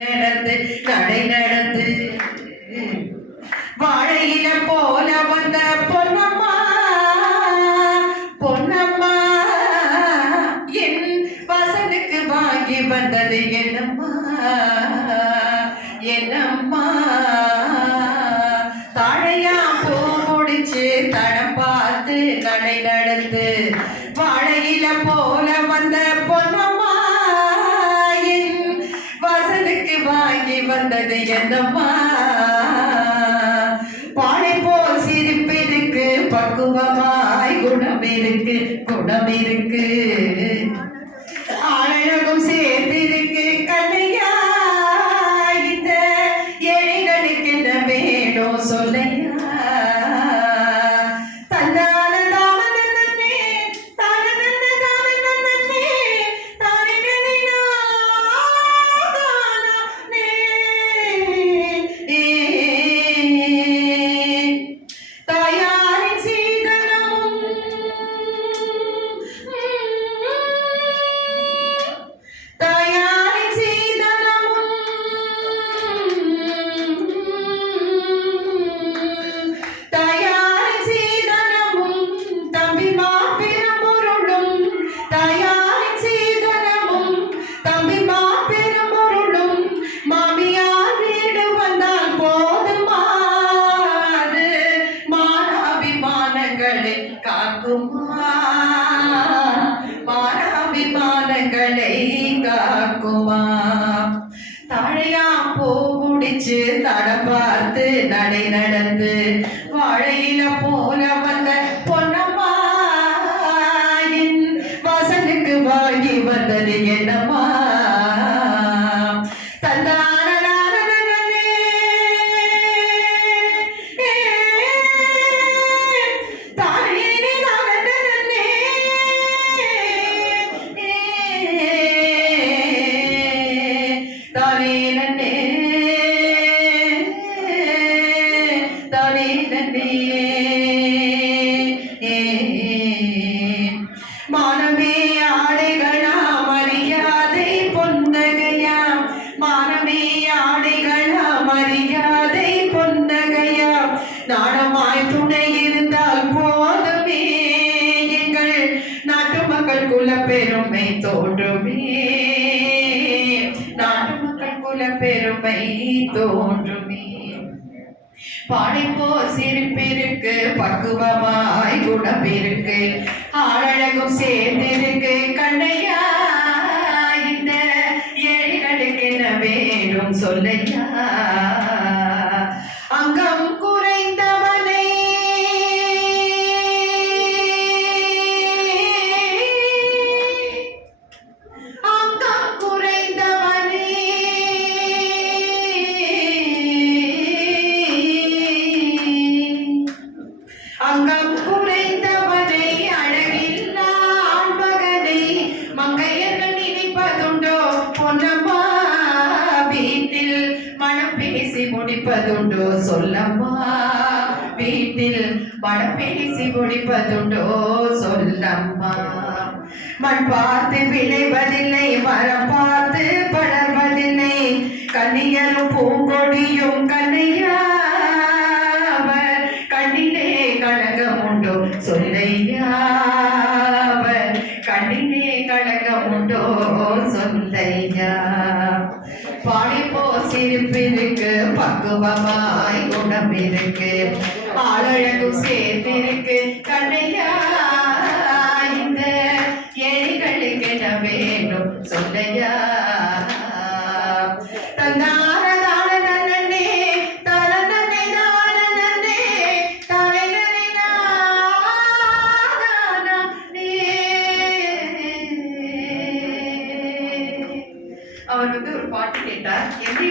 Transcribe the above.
நடந்து நடை நடந்து வாழையில போல வந்த பொன்னம்மா பொன்னம்மா என் வாசலுக்கு வாங்கி வந்தது என்னம்மா என்னம்மா தாழையா பூ முடிச்சு தடம் பார்த்து நடை நடந்து வாழையில போல வந்த பொன்னம்மா வாங்கி வந்தது என்னம்மா பானை போல் சிரிப்பிருக்கு பக்குவமாய் குணம் இருக்கு அழகும் சேர்த்திருக்கு கண்ணையா இந்த ஏழைகளுக்கு என்ன வேணும் சொல்லையா காக்குமா மானாபிமானங்களை காக்குமா தாழையா பூ முடிச்சு தடம் பார்த்து நடை நடந்து வாழையில போல வந்த பொன்னம்மா என் வாசலுக்கு வாங்கி வந்தது என்னம்மா மானமே ஆடைகளா மரியாதை பொன்னகையா மானமே ஆடைகளா மரியாதை பொன்னகையா நாணமாய் துணை இருந்தால் போதுமே எங்கள் நாட்டு மக்கள் குலப்பெருமை தோன்றுமே நாட்டு மக்கள் குலப்பெருமை தோன்றுமே பானை போல் சிரிப்பிருக்கு பக்குவமாய் குணம் இருக்கு ஆழகும் சேர்ந்திருக்கு கண்ணையா இந்த ஏழைகளுக்கு என்ன வேணும் சொல்லையா அங்கம் குறைந்தவனை அங்கம் குறைந்தவனே அங்கம் குறைந்தவனை அழகில்லா ஆண்மகனை மங்கையர்கள் நினைப்பதுண்டோ பொன்னம்மா வீட்டில் மனம் பேசி முடிப்பதுண்டோ சொல்லம்மா வீட்டில் மனம் பேசி முடிப்பதுண்டோ சொல்லம்மா மண் பார்த்து விளைவதில்லை மரம் பார்த்து படர்வதில்லை கன்னியரும் பூங்கொடியும் கண்ணையா கழகமுண்டோ சொல்லையா கண்ணினே கழகமுண்டோ சொல்லையா பாடி போ சிரிப்பிருக்கு பக்குவமாய் குணம் இருக்கு ஆழகும் சேர்த்திருக்கு கண்ணையா இந்த ஏழைகளுக்கு என்ன வேணும் சொல்லையா தந்தார அவர் ஒரு பாட்டு கேட்டார் எப்படி